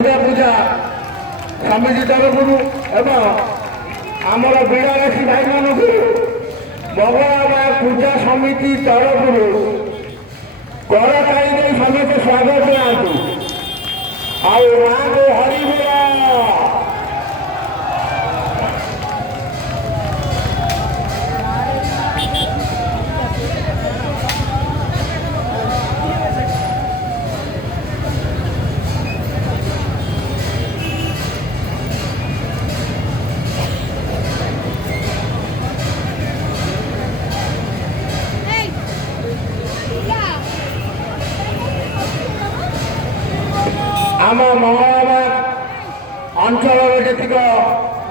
पूजा समिति तरफ एवं आमर बिड़ासी भाई मानक मंगलवार पूजा समिति तरफ कर समस्त स्वागत जातु को हरिबोल। आम मंगलवार अंचल जीक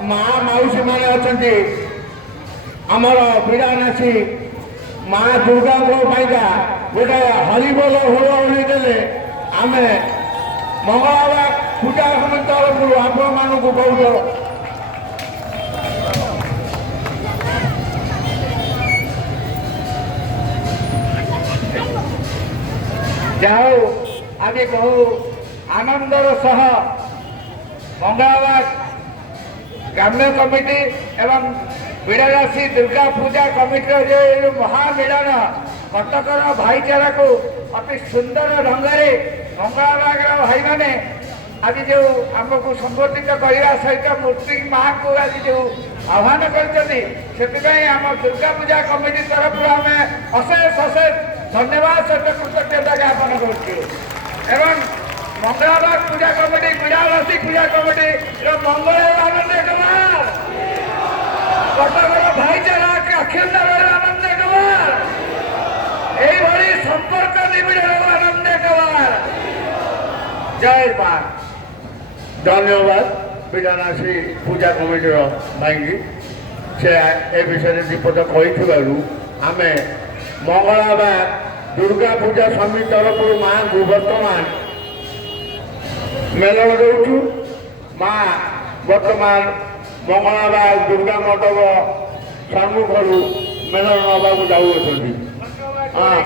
माँ मौसी मैंने अच्छा आमर बिड़ानासी माँ दुर्गा गोटे हरिबोल हुड़हुड़ी देले आम मंगलवार पूजा समिति तरफ आपण मानक बहुत जाओ आगे बहु आनंदर सह मंगलवार ग्राम्य कमिटी एवं बिड़ासी दुर्गा पूजा कमिटी जो महामिलन कटकर भाईचारा को अति सुंदर ढंग से मंगलवार भाई मैंने आज जो आमको संबोधित करने सहित मूर्ति माँ को आज जो आह्वान करम दुर्गा पूजा कमिटी तरफ आम अशेष अशेष धन्यवाद सहित कृतज्ञता ज्ञापन कर मंगलवार पूजा कमिटी बिड़ासी पूजा कमिटी मंगल आनंद कुमार कटक भाईचारा अखिलदार आनंद कुमार यही संपर्क निबिड़ आनंद कुमार जय मां। धन्यवाद बिड़ासी पूजा कमिटी भाई से ए विषय दीपद कही आम मंगलवार दुर्गा पूजा समिति तरफ माँ को बर्तमान मेलन दौचु माँ बर्तमान मंगलवार दुर्गा मंडप सम्मुख मेलन नवा जाऊँ। हाँ